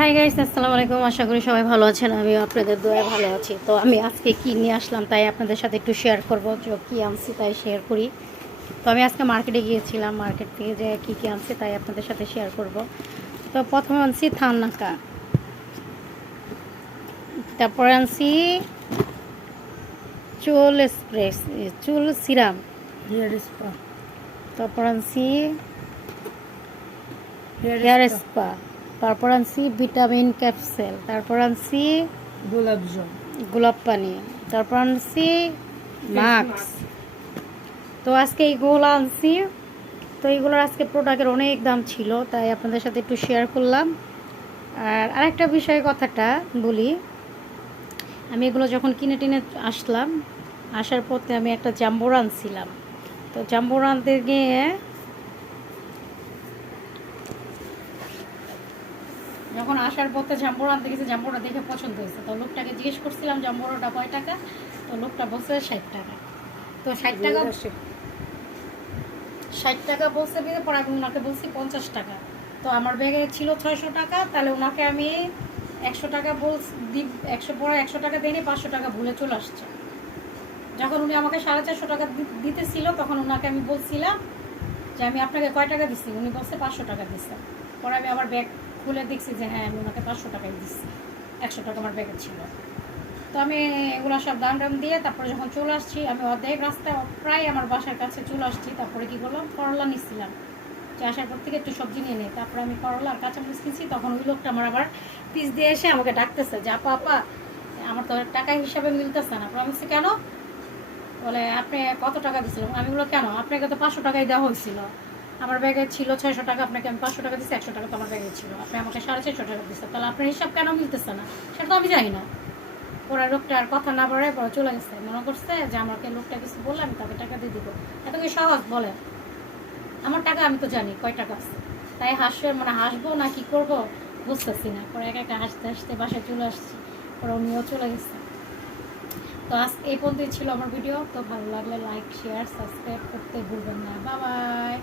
Hi guys, আসসালামু আলাইকুম। আশা করি সবাই ভালো আছেন। আমি আপনাদের দোয়ায় ভালো আছি। তো আমি আজকে কি নিয়ে আসলাম তাই আপনাদের সাথে একটু শেয়ার করব। যে কী আনছি তাই শেয়ার করি। তো আমি আজকে মার্কেটে গিয়েছিলাম, মার্কেট থেকে যে কী আনছি তাই আপনাদের সাথে শেয়ার করব। তো প্রথমে আনছি থাননাকা, তারপরে আনছি চুল স্প্রে, চুল সিরাম, হেয়ার স্পা তারপর আনছি হেয়ার স্পা, তারপর আনছি ভিটামিন ক্যাপসুল, তারপর আনছি গোলাপ জল গোলাপ পানি, তারপর আনছি মাস্ক। তো আজকে এইগুলো আনছি। তো এইগুলোর আজকে প্রোডাক্টের অনেক দাম ছিল, তাই আপনাদের সাথে একটু শেয়ার করলাম। আর আরেকটা বিষয় কথাটা বলি, আমি এগুলো যখন কিনে টিনে আসলাম, আসার পথে আমি একটা জাম্বুরা আনছিলাম। তো জাম্বুরা আনতে গিয়ে যখন আসার পথে জাম্বুরা আনতে গেছে, জাম্বুরা দেখে পছন্দ হয়েছে। তো লোকটাকে জিজ্ঞেস করছিলাম জাম্বুরাটা কয় টাকা। তো লোকটা বলছে 60 টাকা। তো 60 টাকা বলছে, বিয়ে পরে আমি ওনাকে বলছি 50 টাকা। তো আমার ব্যাগে ছিল 600 টাকা, তাহলে ওনাকে আমি 100 টাকা বলছি, 100 টাকা দেয়নি, 500 টাকা ভুলে চলে আসছে। যখন উনি আমাকে 450 টাকা দিতেছিল, তখন ওনাকে আমি বলছিলাম যে আমি আপনাকে কয় টাকা দিচ্ছি। উনি বলছে 500 টাকা দিচ্ছে। পরে আমি আমার ব্যাগ খুলে দেখছি যে হ্যাঁ, আমি ওনাকে 500 টাকাই দিচ্ছি, 100 টাকা আমার ব্যাগে ছিল। তো আমি এগুলো সব দাম টাম দিয়ে তারপরে যখন চলে আসছি, আমি অর্ধেক রাস্তায় প্রায় আমার বাসার কাছে চলে আসছি। তারপরে কী করলাম, করলা নিচ্ছিলাম যে আসার পর থেকে একটু সবজি নিয়ে নিই। তারপরে আমি করলা আর কাঁচামরিচ কিনছি। তখন ওই লোকটা আমার আবার পিস দিয়ে এসে আমাকে ডাকতেছে যে আপা আপা, আমার তো টাকা হিসাবে মিলতেছে না। প্রমিসে কেন বলে, আপনি কত টাকা দিচ্ছিলেন? আমি বলো কেন, আপনাকে তো 500 টাকাই দেওয়া হয়েছিল। আমার ব্যাগে ছিল 600 টাকা, আপনাকে আমি 500 টাকা দিচ্ছি, 100 টাকা তো আমার ব্যাগে ছিল, আপনি আমাকে 450 টাকা দিচ্ছেন, তাহলে আপনার হিসাব কেন মিলতেছে না? সেটা তো আমি জানি না। ওরা লোকটা আর কথা না বাড়ায় পরে চলে গেছে। মনে করছে যে আমাকে লোকটা কিছু বললে আমি তাকে টাকা দিয়ে দিব। এত কি সহজ বলে? আমার টাকা আমি তো জানি কয় টাকা আছে। তাই হাসবো না কি করব বুঝতেছি না। পরে একা একা হাসতে হাসতে বাসায় চলে আসছি। পরে উনিও চলে গেছে। তো আজ এই পর্যন্তই ছিল আমার ভিডিও। তো ভালো লাগলে লাইক, শেয়ার, সাবস্ক্রাইব করতে ভুলবেন না। Bye bye.